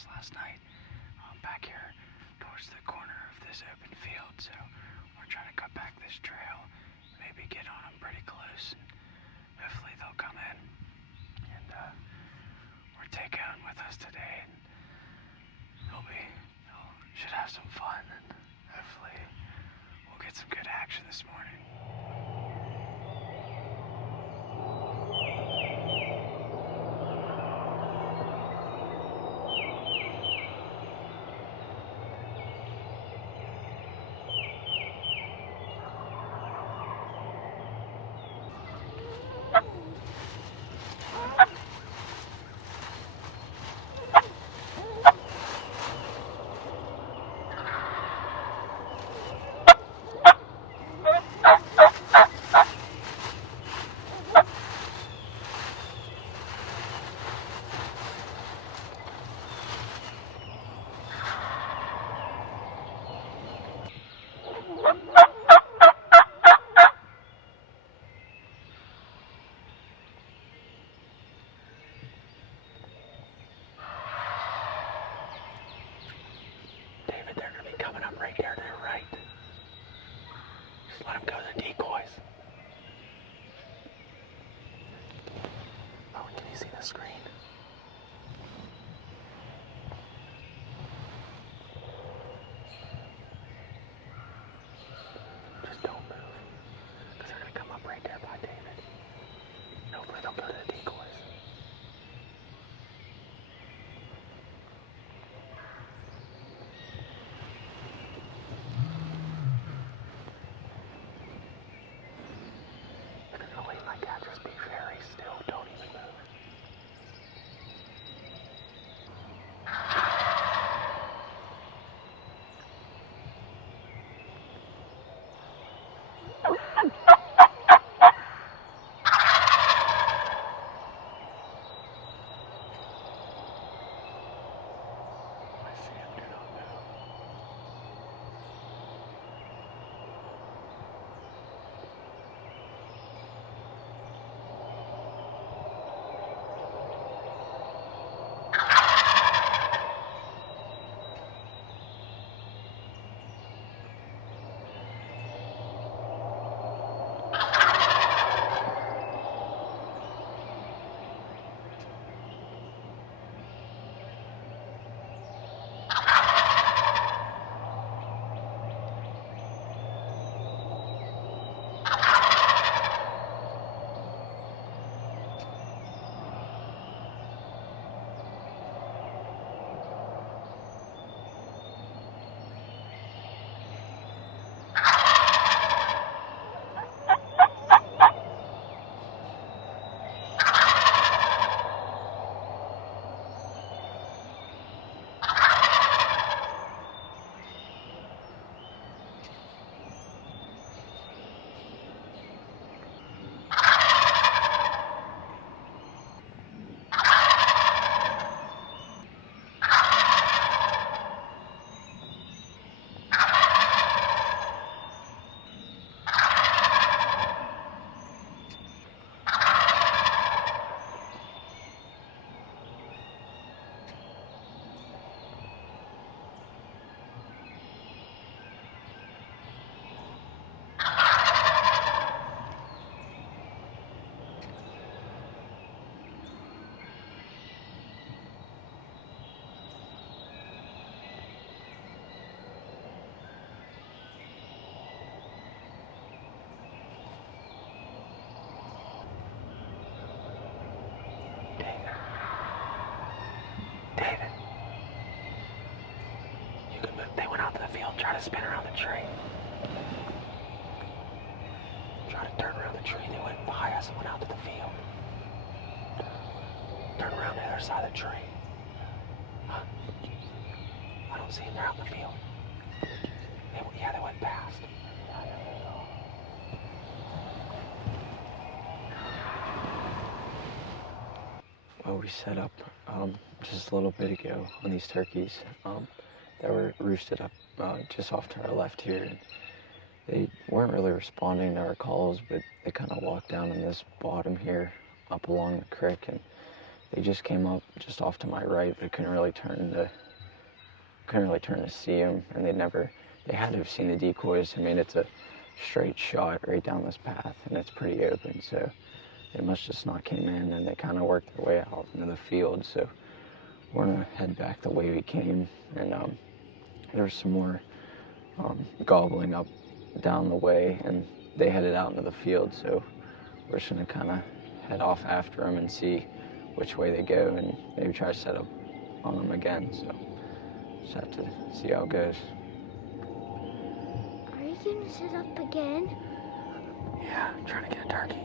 owls last night back here towards the corner of this open field, so we're trying to cut back this trail, maybe get on them pretty close, and hopefully they'll come in. And we're taking them with us today, and should have some fun, and hopefully we'll get some good action this morning. David, they're going to be coming up right there to the right. Just let them go to the decoys. Oh, can you see the screen? Just don't move, because they're going to come up right there by David. Hopefully they'll go to the decoys. Just be very still. Don't even move. I see him. Do not move. David, you can move. They went out to the field, try to spin around the tree. Try to turn around the tree. They went by us and went out to the field. Turn around the other side of the tree. Huh? I don't see them. They're out in the field. They went past. Well, we set up just a little bit ago on these turkeys that were roosted up just off to our left here. And they weren't really responding to our calls, but they kind of walked down in this bottom here up along the creek and they just came up just off to my right, but I couldn't really turn to see them, and they had to have seen the decoys. I mean, it's a straight shot right down this path, and it's pretty open, so they must just not came in, and they kind of worked their way out into the field. So we're gonna head back the way we came, and there's some more gobbling up down the way, and they headed out into the field, so we're just gonna kind of head off after them and see which way they go, and maybe try to set up on them again. So just have to see how it goes. Are you gonna set up again? Yeah, I'm trying to get a turkey.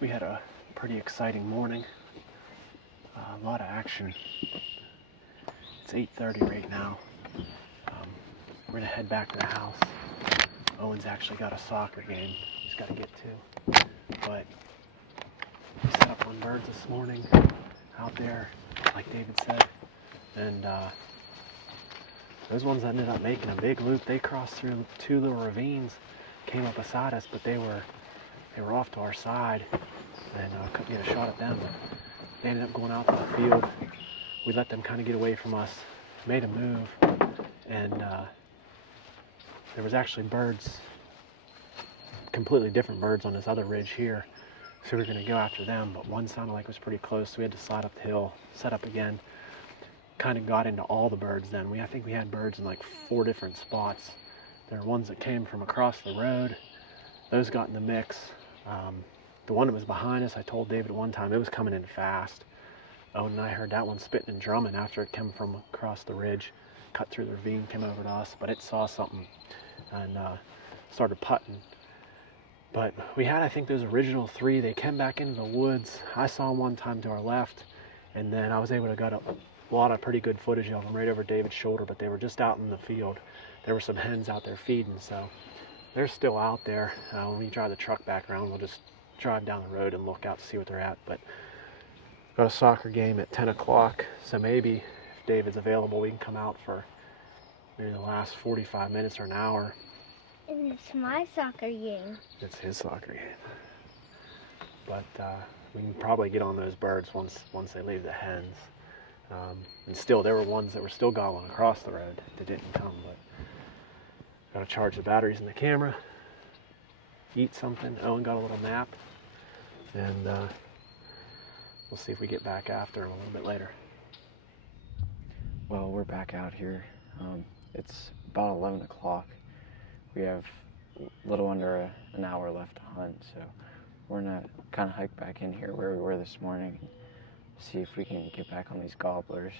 We had a pretty exciting morning. A lot of action. It's 8:30 right now. We're gonna head back to the house. Owen's actually got a soccer game he's got to get to. But we set up on birds this morning out there, like David said. And those ones ended up making a big loop. They crossed through two little ravines, came up beside us, but they were off to our side, and couldn't get a shot at them. They ended up going out to the field. We let them kind of get away from us, made a move, and there was actually birds, completely different birds on this other ridge here. So we were going to go after them, but one sounded like it was pretty close, so we had to slide up the hill, set up again. Kind of got into all the birds then. I think we had birds in like 4 different spots. There were ones that came from across the road. Those got in the mix. The one that was behind us, I told David one time, it was coming in fast. Owen and I heard that one spitting and drumming after it came from across the ridge, cut through the ravine, came over to us, but it saw something and started putting. But we had, I think, those original 3. They came back into the woods. I saw them one time to our left, and then I was able to get a lot of pretty good footage of them right over David's shoulder, but they were just out in the field. There were some hens out there feeding, so they're still out there. When we drive the truck back around, we'll just drive down the road and look out to see what they're at. But got a soccer game at 10 o'clock, so maybe if David's available, we can come out for maybe the last 45 minutes or an hour. And it's my soccer game. It's his soccer game. But we can probably get on those birds once they leave the hens. And still, there were ones that were still gobbling across the road that didn't come, but got to charge the batteries in the camera, eat something. Owen got a little nap, and we'll see if we get back after him a little bit later. Well, we're back out here. It's about 11 o'clock. We have a little under an hour left to hunt, so we're gonna kind of hike back in here where we were this morning and see if we can get back on these gobblers.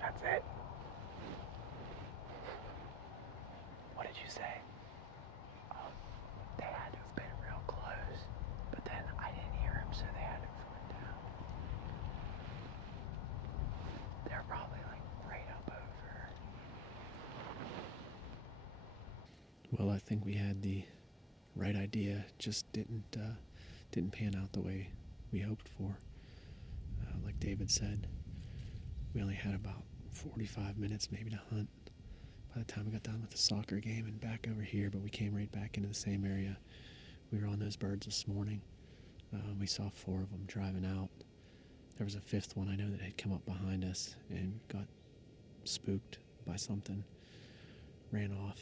That's it. What did you say? They had to have been real close, but then I didn't hear him, so they had to have went down. They're probably like right up over. Well, I think we had the right idea, just didn't pan out the way we hoped for. Like David said, we only had about 45 minutes maybe to hunt by the time we got done with the soccer game and back over here, but we came right back into the same area. We were on those birds this morning. We saw 4 of them driving out. There was a 5th one I know that had come up behind us and got spooked by something, ran off.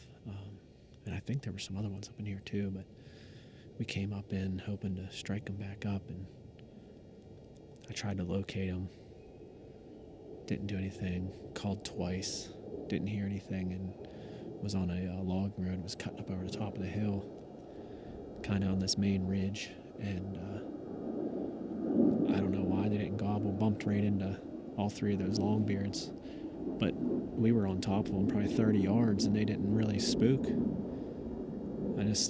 And I think there were some other ones up in here too, but we came up in hoping to strike them back up, and I tried to locate them. Didn't do anything. Called twice. Didn't hear anything, and was on a log road. It was cutting up over the top of the hill, kind of on this main ridge, and I don't know why they didn't gobble. Bumped right into all 3 of those longbeards, but we were on top of them probably 30 yards, and they didn't really spook.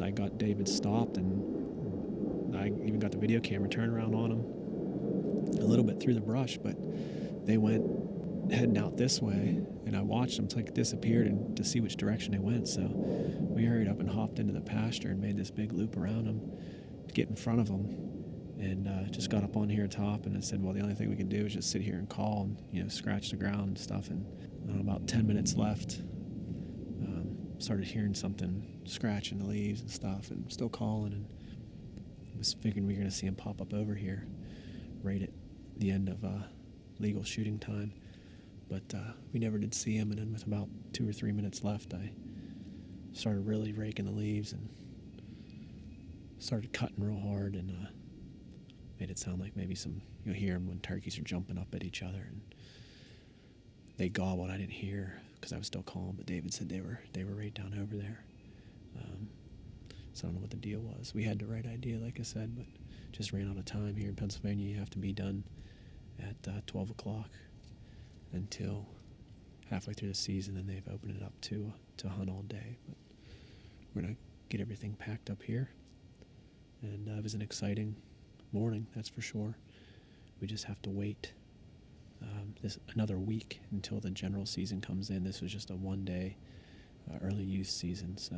I got David stopped, and I even got the video camera turned around on them a little bit through the brush, but they went heading out this way, and I watched them till it disappeared and to see which direction they went. So we hurried up and hopped into the pasture and made this big loop around them to get in front of them, and just got up on here top, and I said, well, the only thing we can do is just sit here and call and scratch the ground and stuff. And about 10 minutes left, started hearing something scratching the leaves and stuff, and still calling, and was figuring we were going to see him pop up over here right at the end of legal shooting time, but we never did see him. And then with about 2 or 3 minutes left, I started really raking the leaves and started cutting real hard, and made it sound like maybe you'll hear them when turkeys are jumping up at each other, and they gobbled. I didn't hear because I was still calm, but David said they were right down over there. So I don't know what the deal was. We had the right idea, like I said, but just ran out of time. Here in Pennsylvania, you have to be done at 12 o'clock until halfway through the season, and they've opened it up to hunt all day. But we're going to get everything packed up here, and it was an exciting morning, that's for sure. We just have to wait another week until the general season comes in. This was just a one-day early youth season, so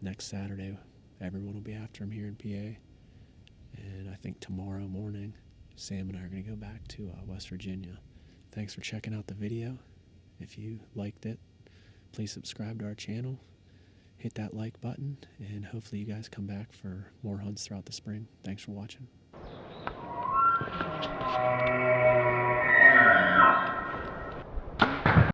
next Saturday everyone will be after him here in PA, and I think tomorrow morning Sam and I are going to go back to West Virginia. Thanks for checking out the video. If you liked it, please subscribe to our channel, hit that like button, and hopefully you guys come back for more hunts throughout the spring. Thanks for watching.